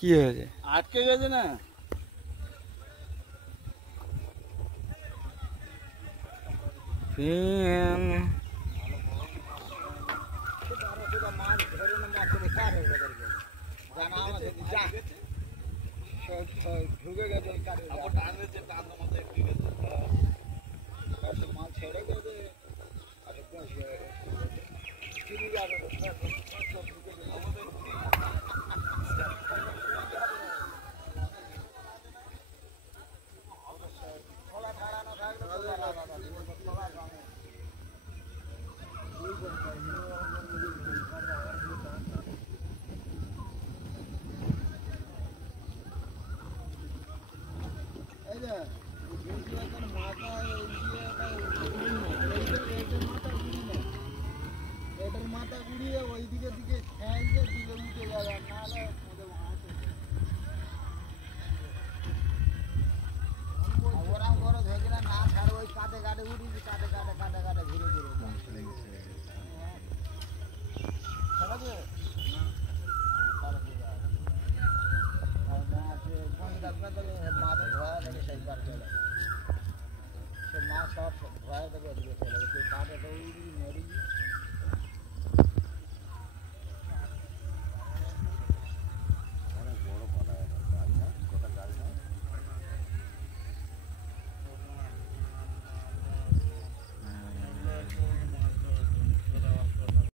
কি হয়েছে? আটকে গেছে না। ফিন মাছ ধরে না মাছ বেকার হয়ে গেছে জানা আমাদের যা ঢুকে গেছে মাছ ছেড়ে গেছে মাথা ঘুরিয়ে ওই দিকে দিকে খেয়ে দিলে উঠে যাবে নাহলে ওরাম খরচ হয়ে গেলে না ছাড়ে ওই কাটে কাটে উঠি কাটে কাটে কাটে কাটে ঘুরে ঘুরে মাছ ধোয়া থাকে সেই কার চলে সে মাছ সব ধোয়া থাকে ওদিকে চলে কাটে তো উড়ি মেরি